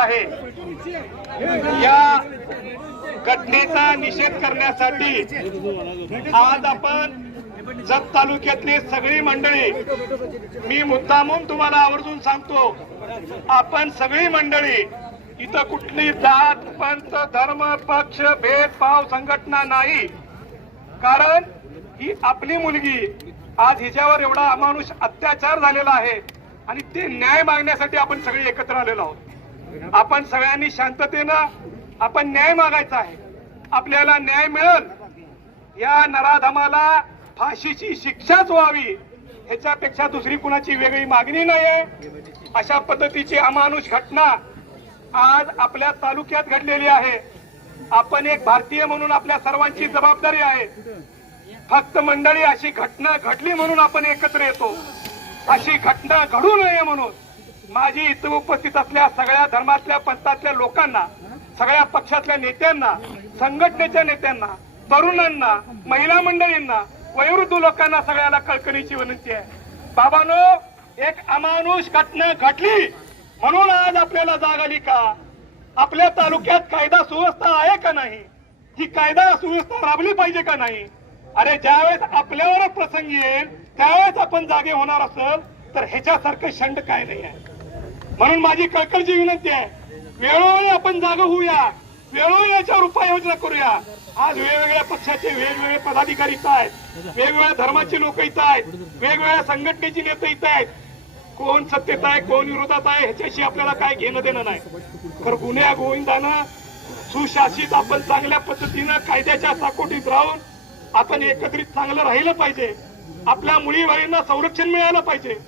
आहे. या घटनेचा निषेध करण्यासाठी आज आपण जत तालुक्यातली सगळी मंडळी मी मुद्दामून तुम्हाला आवर्जून सांगतो आपण सगळी मंडळी इथं कुठली जात पंथ धर्म पक्ष भेदभाव संघटना नाही. कारण ही आपली मुलगी आज हिच्यावर एवढा अमानुष अत्याचार झालेला आहे आणि ते न्याय मागण्यासाठी आपण सगळे एकत्र आलेलो आहोत. आपण सगळ्यांनी शांततेनं आपण न्याय मागायचा आहे. आपल्याला न्याय मिळेल. या नराधमाला फाशीची शिक्षाच व्हावी. ह्याच्यापेक्षा दुसरी कुणाची वेगळी मागणी नाही आहे अशा पद्धतीची अमानुष घटना आज आपल्या तालुक्यात घडलेली आहे. आपण एक भारतीय म्हणून आपल्या सर्वांची जबाबदारी आहे. फक्त मंडळी अशी घटना घडली म्हणून आपण एकत्र येतो. अशी घटना घडू नये म्हणून. माझी इथं उपस्थित असल्या सगळ्या धर्मातल्या पंथातल्या लोकांना सगळ्या पक्षातल्या नेत्यांना संघटनेच्या नेत्यांना तरुणांना महिला मंडळींना वयोवृद्ध लोकांना सगळ्याला कळकळीची विनंती आहे. बाबानो एक अमानुष घटना घडली. म्हणून आज आपल्याला जाग आली का? आपल्या तालुक्यात कायदा सुव्यवस्था आहे का नाही? ही कायदा सुव्यवस्था राबली पाहिजे का नाही? अरे ज्यावेळेस आपल्यावर प्रसंग येईल त्यावेळेस आपण जागे होणार असेल तर ह्याच्यासारखं शंड काय नाही आहे. म्हणून माझी कळकळची विनंती आहे. वेळोवेळी आपण जागा होऊया. वेळोवेळी याच्यावर उपाययोजना करूया. आज वेगवेगळ्या पक्षाचे वेगवेगळे पदाधिकारी इथं आहेत. वेगवेगळ्या धर्माचे लोक इथं आहेत. वेगवेगळ्या संघटनेचे नेते इथं आहेत. कोण सत्तेत आहे कोण विरोधात आहे ह्याच्याशी आपल्याला काय घेणं देणं नाही. तर गुन्ह्या गोविंदानं सुशासित आपण चांगल्या पद्धतीनं कायद्याच्या साकोटीत राहून आपण एकत्रित चांगलं राहिलं पाहिजे. आपल्या मुलीवाळींना संरक्षण मिळालं पाहिजे.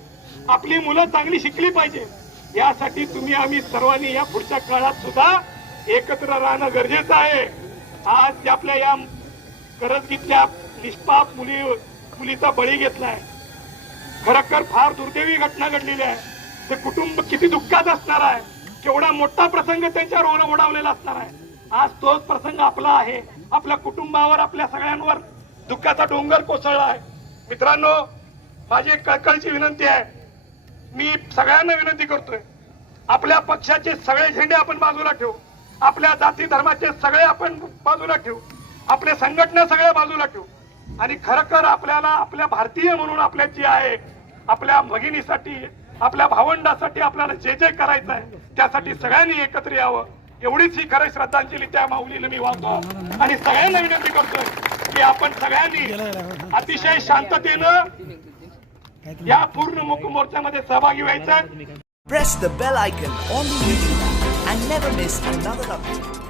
आपली मुलं चांगली शिकली पाहिजे. यासाठी तुम्ही आम्ही सर्वांनी या पुढच्या काळात सुद्धा एकत्र राहणं गरजेचं आहे. आज आपल्या या करजगीतल्या निष्पाप मुली मुलीचा बळी घेतलाय. खरोखर फार दुर्दैवी घटना घडलेली आहे. ते कुटुंब किती दुःखात असणार आहे. केवढा मोठा प्रसंग त्यांच्यावर ओढ ओढावलेला असणार आहे. आज तोच प्रसंग आपला आहे. आपल्या कुटुंबावर आपल्या सगळ्यांवर दुःखाचा डोंगर कोसळला आहे. मित्रांनो माझी एक कळकळची विनंती आहे. मी सगळ्यांना विनंती करतोय. आपल्या पक्षाचे सगळे झेंडे आपण बाजूला ठेवू. आपल्या जाती धर्माचे सगळे आपण बाजूला ठेवू. आपले संघटना सगळ्या बाजूला ठेवू. आणि खरखर आपल्याला आपल्या भारतीय म्हणून आपल्या जी आहे आपल्या भगिनीसाठी आपल्या भावंडासाठी आपल्याला जे जे करायचं आहे त्यासाठी सगळ्यांनी एकत्र यावं. एवढीच ही खरं श्रद्धांजली त्या माऊलीला मी वाहतो. आणि सगळ्यांना विनंती करतोय की आपण सगळ्यांनी अतिशय शांततेनं या पूर्ण मुख मोर्चामध्ये सहभागी व्हायचं? Press the bell icon on YouTube and never miss another update